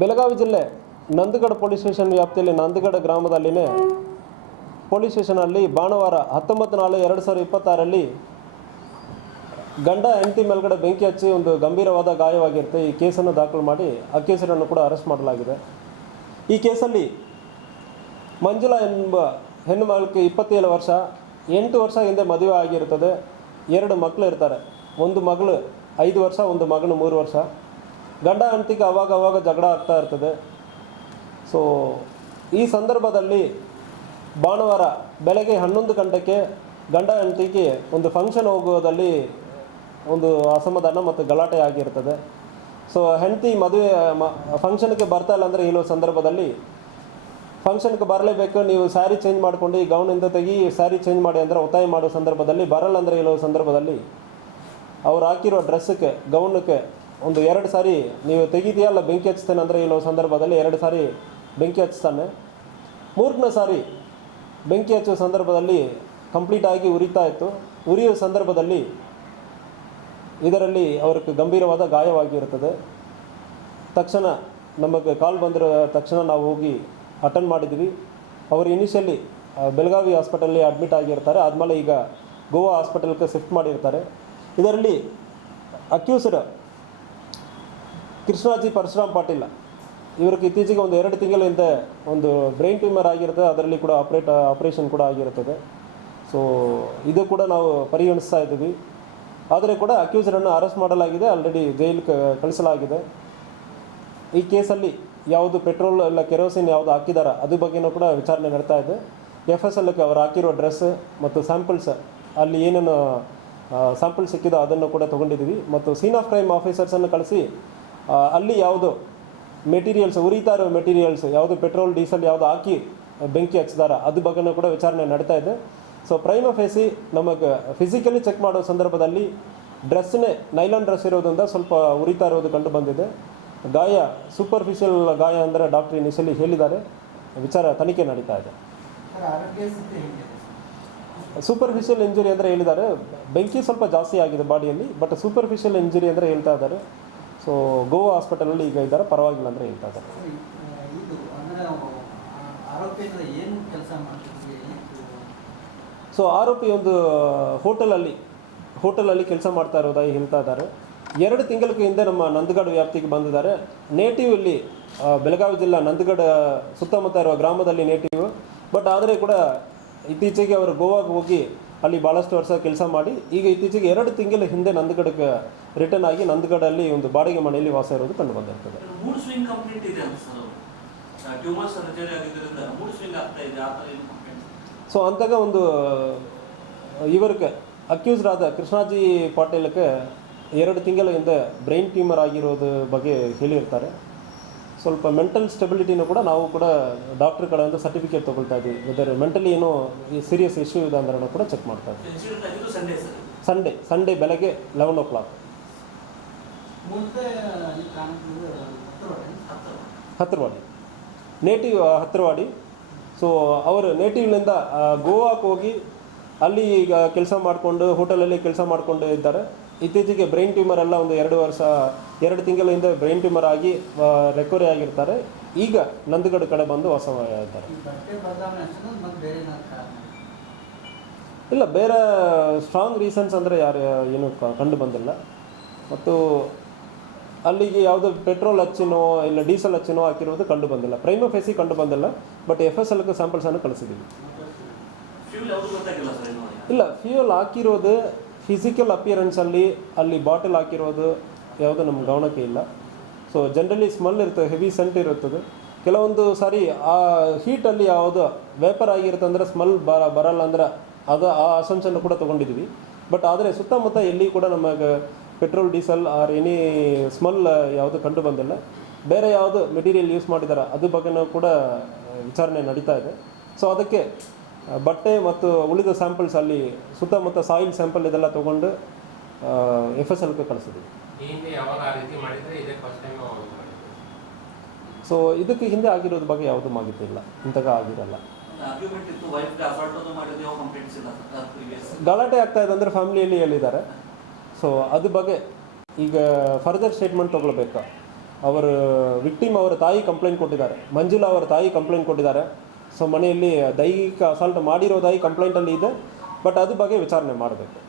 ಬೆಳಗಾವಿ ಜಿಲ್ಲೆ Nandagad police station ವ್ಯಾಪ್ತಿಯಲ್ಲಿ Nandagad ಗ್ರಾಮದಲ್ಲಿನೇ police ಸ್ಟೇಷನಲ್ಲಿ ಭಾನುವಾರ 19/4/2026ರಲ್ಲಿ ಗಂಡ ಹೆಂಡತಿ ಮೇಲ್ಗಡೆ ಬೆಂಕಿ ಹಚ್ಚಿ ಒಂದು ಗಂಭೀರವಾದ ಗಾಯವಾಗಿರುತ್ತೆ. ಈ ಕೇಸನ್ನು ದಾಖಲು ಮಾಡಿ ಅಕ್ಯೂಸರನ್ನು ಕೂಡ ಅರೆಸ್ಟ್ ಮಾಡಲಾಗಿದೆ. ಈ ಕೇಸಲ್ಲಿ ಮಂಜುಳಾ ಎಂಬ ಹೆಣ್ಣು ಮಗಳಿಗೆ 27 ವರ್ಷ, 8 ವರ್ಷ ಹಿಂದೆ ಮದುವೆ ಆಗಿರುತ್ತದೆ. 2 ಮಕ್ಕಳು ಇರ್ತಾರೆ. ಒಂದು ಮಗಳು 5 ವರ್ಷ, ಒಂದು ಮಗನು 3 ವರ್ಷ. ಗಂಡ ಹೆಂಡತಿಗೆ ಅವಾಗ ಜಗಳ ಆಗ್ತಾ ಇರ್ತದೆ. ಸೊ ಈ ಸಂದರ್ಭದಲ್ಲಿ ಭಾನುವಾರ ಬೆಳಗ್ಗೆ 11 ಗಂಟೆಗೆ ಗಂಡ ಹೆಂಡತಿಗೆ ಒಂದು ಫಂಕ್ಷನ್ ಹೋಗೋದಲ್ಲಿ ಒಂದು ಅಸಮಾಧಾನ ಮತ್ತು ಗಲಾಟೆ ಆಗಿರ್ತದೆ. ಸೊ ಹೆಂಡತಿ ಮದುವೆ ಫಂಕ್ಷನ್ಗೆ ಬರ್ತಾ ಇಲ್ಲ ಅಂದರೆ ಹೇಳೋ ಸಂದರ್ಭದಲ್ಲಿ ಫಂಕ್ಷನ್ಗೆ ಬರಲೇಬೇಕು, ನೀವು ಸ್ಯಾರಿ ಚೇಂಜ್ ಮಾಡ್ಕೊಂಡು ಈ ಗೌನಿಂದ ತೆಗಿ, ಸ್ಯಾರಿ ಚೇಂಜ್ ಮಾಡಿ ಅಂದರೆ ಒತ್ತಾಯ ಮಾಡೋ ಸಂದರ್ಭದಲ್ಲಿ ಬರಲ್ಲ ಅಂದರೆ ಹೇಳೋ ಸಂದರ್ಭದಲ್ಲಿ ಅವ್ರು ಹಾಕಿರೋ ಡ್ರೆಸ್ಸಕ್ಕೆ ಗೌನಕ್ಕೆ ಒಂದು 2 ಸಾರಿ ನೀವು ತೆಗಿದೆಯಲ್ಲ ಬೆಂಕಿ ಹಚ್ತೇನೆ ಅಂದರೆ ಹೇಳೋ ಸಂದರ್ಭದಲ್ಲಿ 2 ಸಾರಿ ಬೆಂಕಿ ಹಚ್ತಾನೆ. 3ನೇ ಸಾರಿ ಬೆಂಕಿ ಹಚ್ಚೋ ಸಂದರ್ಭದಲ್ಲಿ ಕಂಪ್ಲೀಟಾಗಿ ಉರಿತಾ ಇತ್ತು. ಉರಿಯೋ ಸಂದರ್ಭದಲ್ಲಿ ಇದರಲ್ಲಿ ಅವ್ರಿಗೆ ಗಂಭೀರವಾದ ಗಾಯವಾಗಿರುತ್ತದೆ. ತಕ್ಷಣ ನಮಗೆ ಕಾಲ್ ಬಂದಿರೋ ತಕ್ಷಣ ನಾವು ಹೋಗಿ ಅಟೆಂಡ್ ಮಾಡಿದ್ವಿ. ಅವರು ಇನಿಷಿಯಲಿ ಬೆಳಗಾವಿ ಹಾಸ್ಪಿಟಲ್ಲಿ ಅಡ್ಮಿಟ್ ಆಗಿರ್ತಾರೆ. ಆದಮೇಲೆ ಈಗ ಗೋವಾ ಹಾಸ್ಪಿಟಲ್ಗೆ ಶಿಫ್ಟ್ ಮಾಡಿರ್ತಾರೆ. ಇದರಲ್ಲಿ ಅಕ್ಯೂಸರ್ ಕೃಷ್ಣಾಜಿ ಪರಶುರಾಮ್ ಪಾಟೀಲ್ ಇವ್ರಿಗೆ ಇತ್ತೀಚೆಗೆ ಒಂದು 2 ತಿಂಗಳ ಹಿಂದೆ ಒಂದು ಬ್ರೈನ್ ಟ್ಯೂಮರ್ ಆಗಿರುತ್ತೆ. ಅದರಲ್ಲಿ ಕೂಡ ಆಪ್ರೇಷನ್ ಕೂಡ ಆಗಿರುತ್ತದೆ. ಸೊ ಇದು ಕೂಡ ನಾವು ಪರಿಗಣಿಸ್ತಾ ಇದ್ದೀವಿ. ಆದರೆ ಕೂಡ ಅಕ್ಯೂಸರನ್ನು ಅರೆಸ್ಟ್ ಮಾಡಲಾಗಿದೆ, ಆಲ್ರೆಡಿ ಜೈಲಿಗೆ ಕಳಿಸಲಾಗಿದೆ. ಈ ಕೇಸಲ್ಲಿ ಯಾವುದು ಪೆಟ್ರೋಲ್ ಇಲ್ಲ ಕೆರೋಸಿನ್ ಯಾವುದು ಹಾಕಿದಾರ ಅದ್ರ ಬಗ್ಗೆನೂ ಕೂಡ ವಿಚಾರಣೆ ನಡೀತಾ ಇದೆ. FSLಕ್ಕೆ ಅವರು ಹಾಕಿರೋ ಡ್ರೆಸ್ ಮತ್ತು ಸ್ಯಾಂಪಲ್ಸ್ ಅಲ್ಲಿ ಏನೇನು ಸ್ಯಾಂಪಲ್ ಸಿಕ್ಕಿದೋ ಅದನ್ನು ಕೂಡ ತೊಗೊಂಡಿದ್ದೀವಿ. ಮತ್ತು ಸೀನ್ ಆಫ್ ಕ್ರೈಮ್ ಆಫೀಸರ್ಸನ್ನು ಕಳಿಸಿ ಅಲ್ಲಿ ಯಾವುದು ಮೆಟೀರಿಯಲ್ಸ್ ಉರಿತಾ ಇರೋ ಮೆಟೀರಿಯಲ್ಸ್ ಯಾವುದು ಪೆಟ್ರೋಲ್ ಡೀಸೆಲ್ ಯಾವುದು ಹಾಕಿ ಬೆಂಕಿ ಹಚ್ಚಿದಾರ ಅದ್ರ ಬಗ್ಗೆನೂ ಕೂಡ ವಿಚಾರಣೆ ನಡೀತಾ ಇದೆ. ಸೊ ಪ್ರೈಮ ಫೇಸಿ ನಮಗೆ ಫಿಸಿಕಲಿ ಚೆಕ್ ಮಾಡೋ ಸಂದರ್ಭದಲ್ಲಿ ಡ್ರೆಸ್ನೇ ನೈಲಾನ್ ಡ್ರೆಸ್ ಇರೋದ್ರಿಂದ ಸ್ವಲ್ಪ ಉರಿತಾ ಇರೋದು ಕಂಡು ಬಂದಿದೆ. ಗಾಯ ಸೂಪರ್ಫಿಷಿಯಲ್ ಗಾಯ ಅಂದರೆ ಡಾಕ್ಟರ್ ಇನಿಷಿಯಲಿ ಹೇಳಿದ್ದಾರೆ. ವಿಚಾರ ತನಿಖೆ ನಡೀತಾ ಇದೆ. ಸೂಪರ್ಫಿಷಿಯಲ್ ಇಂಜುರಿ ಅಂದರೆ ಹೇಳಿದ್ದಾರೆ ಬೆಂಕಿ ಸ್ವಲ್ಪ ಜಾಸ್ತಿ ಆಗಿದೆ ಬಾಡಿಯಲ್ಲಿ, ಬಟ್ ಸೂಪರ್ಫಿಷಿಯಲ್ ಇಂಜುರಿ ಅಂದರೆ ಹೇಳ್ತಾ ಇದ್ದಾರೆ. ಸೊ ಗೋವಾ ಹಾಸ್ಪಿಟಲಲ್ಲಿ ಈಗ ಇದ್ದಾರೆ, ಪರವಾಗಿಲ್ಲ ಅಂದರೆ ಹೇಳ್ತಾ ಇದ್ದಾರೆ. ಸೊ ಆರೋಪಿ ಒಂದು ಹೋಟೆಲಲ್ಲಿ ಕೆಲಸ ಮಾಡ್ತಾ ಇರೋದಾಗಿ ಹೇಳ್ತಾ ಇದ್ದಾರೆ. 2 ತಿಂಗಳ ಹಿಂದೆ ನಮ್ಮ ನಂದಗಡ ವ್ಯಾಪ್ತಿಗೆ ಬಂದಿದ್ದಾರೆ. ನೇಟಿವ್ ಇಲ್ಲಿ ಬೆಳಗಾವಿ ಜಿಲ್ಲಾ ನಂದಗಡ ಸುತ್ತಮುತ್ತ ಇರುವ ಗ್ರಾಮದಲ್ಲಿ ನೇಟಿವ್. ಬಟ್ ಆದರೆ ಕೂಡ ಇತ್ತೀಚೆಗೆ ಅವರು ಗೋವಾಗೆ ಹೋಗಿ ಅಲ್ಲಿ ಭಾಳಷ್ಟು ವರ್ಷ ಕೆಲಸ ಮಾಡಿ ಈಗ ಇತ್ತೀಚೆಗೆ 2 ತಿಂಗಳ ಹಿಂದೆ ನಂದಗಡಕ್ಕೆ ರಿಟರ್ನ್ ಆಗಿ ನಂದಗಡಲ್ಲಿ ಒಂದು ಬಾಡಿಗೆ ಮನೆಯಲ್ಲಿ ವಾಸ ಇರೋದು ಕಂಡು ಬಂದಿರ್ತದೆ. ಸೊ ಅಂತಾಗ ಒಂದು ಇವರಿಗೆ ಅಕ್ಯೂಸ್ಡ್ ಆದ ಕೃಷ್ಣಾಜಿ ಪಾಟೀಲ್ಗೆ 2 ತಿಂಗಳ ಹಿಂದೆ ಬ್ರೈನ್ ಟ್ಯೂಮರ್ ಆಗಿರೋದು ಬಗ್ಗೆ ಹೇಳಿರ್ತಾರೆ. ಸ್ವಲ್ಪ ಮೆಂಟಲ್ ಸ್ಟೆಬಿಲಿಟಿನೂ ಕೂಡ ನಾವು ಕೂಡ ಡಾಕ್ಟರ್ ಕಡೆಯಿಂದ ಸರ್ಟಿಫಿಕೇಟ್ ತೊಗೊಳ್ತಾ ಇದ್ವಿ. ವೆದರ್ ಮೆಂಟಲಿ ಏನೋ ಸೀರಿಯಸ್ ಇಶ್ಯೂ ಇದೆ ಅಂದ್ರೆ ಕೂಡ ಚೆಕ್ ಮಾಡ್ತಾ ಇದ್ವಿ. ಸಂಡೇ ಬೆಳಗ್ಗೆ 11 o'clock ಹತ್ತಿರವಾಡಿ ನೇಟಿವ್ ಹತ್ತಿರವಾಡಿ. ಸೊ ಅವರು ನೇಟಿವ್ನಿಂದ ಗೋವಾಕ್ಕೆ ಹೋಗಿ ಅಲ್ಲಿ ಈಗ ಕೆಲಸ ಮಾಡಿಕೊಂಡು ಹೋಟೆಲಲ್ಲಿ ಕೆಲಸ ಮಾಡಿಕೊಂಡು ಇದ್ದಾರೆ. ಇತ್ತೀಚೆಗೆ ಬ್ರೈನ್ ಟ್ಯೂಮರ್ ಎಲ್ಲ ಒಂದು 2 ತಿಂಗಳ ಹಿಂದೆ ಬ್ರೈನ್ ಟ್ಯೂಮರ್ ಆಗಿ ರಿಕವರಿ ಆಗಿರ್ತಾರೆ. ಈಗ ನಂದಗಡ ಕಡೆ ಬಂದು ವಾಸವಾಗಿದ್ದಾರೆ. ಇಲ್ಲ, ಬೇರೆ ಸ್ಟ್ರಾಂಗ್ ರೀಸನ್ಸ್ ಅಂದರೆ ಏನು ಕಂಡು ಬಂದಿಲ್ಲ. ಮತ್ತು ಅಲ್ಲಿಗೆ ಯಾವುದು ಪೆಟ್ರೋಲ್ ಹಚ್ಚಿನೋ ಇಲ್ಲ ಡೀಸೆಲ್ ಹಚ್ಚಿನೋ ಹಾಕಿರೋದು ಕಂಡು ಬಂದಿಲ್ಲ. ಪ್ರೈಮ ಫೇಸಿ ಕಂಡು ಬಂದಿಲ್ಲ. ಬಟ್ FSLಕ್ಕೆ ಸ್ಯಾಂಪಲ್ಸನ್ನು ಕಳಿಸಿದ್ದೀವಿ. ಇಲ್ಲ, ಫ್ಯೂಯಲ್ ಹಾಕಿರೋದು ಫಿಸಿಕಲ್ ಅಪಿಯರೆನ್ಸಲ್ಲಿ ಅಲ್ಲಿ ಬಾಟಲ್ ಹಾಕಿರೋದು ಯಾವುದು ನಮ್ಮ ಗಮನಕ್ಕೆ ಇಲ್ಲ. ಸೊ ಜನರಲಿ ಸ್ಮೆಲ್ ಇರ್ತದೆ, ಹೆವಿ ಸೆಂಟ್ ಇರುತ್ತದೆ. ಕೆಲವೊಂದು ಸಾರಿ ಆ ಹೀಟಲ್ಲಿ ಯಾವುದು ವೇಪರ್ ಆಗಿರುತ್ತೆ ಅಂದರೆ ಸ್ಮೆಲ್ ಬರಲ್ಲ ಅಂದರೆ ಅದು ಆ ಅಸಂಪ್ಷನ್ ಕೂಡ ತೊಗೊಂಡಿದ್ವಿ. ಬಟ್ ಆದರೆ ಸುತ್ತಮುತ್ತ ಎಲ್ಲಿ ಕೂಡ ನಮಗೆ petrol diesel R any smell ಯಾವುದು ಕಂಡು ಬಂದಿಲ್ಲ. ಬೇರೆ ಯಾವುದು ಮೆಟೀರಿಯಲ್ ಯೂಸ್ ಮಾಡಿದ್ದಾರೆ ಅದ್ರ ಬಗ್ಗೆನೂ ಕೂಡ ವಿಚಾರಣೆ ನಡೀತಾ ಇದೆ. ಸೊ ಅದಕ್ಕೆ ಬಟ್ಟೆ ಮತ್ತು ಉಳಿದ ಸ್ಯಾಂಪಲ್ಸ್ ಅಲ್ಲಿ ಸುತ್ತಮುತ್ತ ಸಾಯಿಲ್ ಸ್ಯಾಂಪಲ್ ಇದೆಲ್ಲ ತೊಗೊಂಡು FSLಕ್ಕೆ ಕಳಿಸಿದ್ದೀವಿ. ಸೊ ಇದಕ್ಕೆ ಹಿಂದೆ ಆಗಿರೋದ್ರ ಬಗ್ಗೆ ಯಾವುದೂ ಮಾಹಿತಿ ಇಲ್ಲ, ಇಂಥಗ ಆಗಿರಲ್ಲ. ಗಲಾಟೆ ಆಗ್ತಾ ಇದೆ ಅಂದರೆ ಫ್ಯಾಮಿಲಿಯಲ್ಲಿ ಹೇಳಿದ್ದಾರೆ. ಸೊ ಅದ್ರ ಬಗ್ಗೆ ಈಗ ಫರ್ದರ್ ಸ್ಟೇಟ್ಮೆಂಟ್ ತೊಗೊಳ್ಬೇಕು. ಅವರ ವಿಕ್ಟಿಮ್ ಅವರ ತಾಯಿ ಕಂಪ್ಲೇಂಟ್ ಕೊಟ್ಟಿದ್ದಾರೆ, ಮಂಜುಳಾ ಅವರ ತಾಯಿ ಕಂಪ್ಲೇಂಟ್ ಕೊಟ್ಟಿದ್ದಾರೆ. ಸೊ ಮನೆಯಲ್ಲಿ ದೈಹಿಕ ಅಸಾಲ್ಟ್ ಮಾಡಿರೋದಾಗಿ ಕಂಪ್ಲೇಂಟಲ್ಲಿ ಇದೆ, ಬಟ್ ಅದ್ರ ಬಗ್ಗೆ ವಿಚಾರಣೆ ಮಾಡಬೇಕು.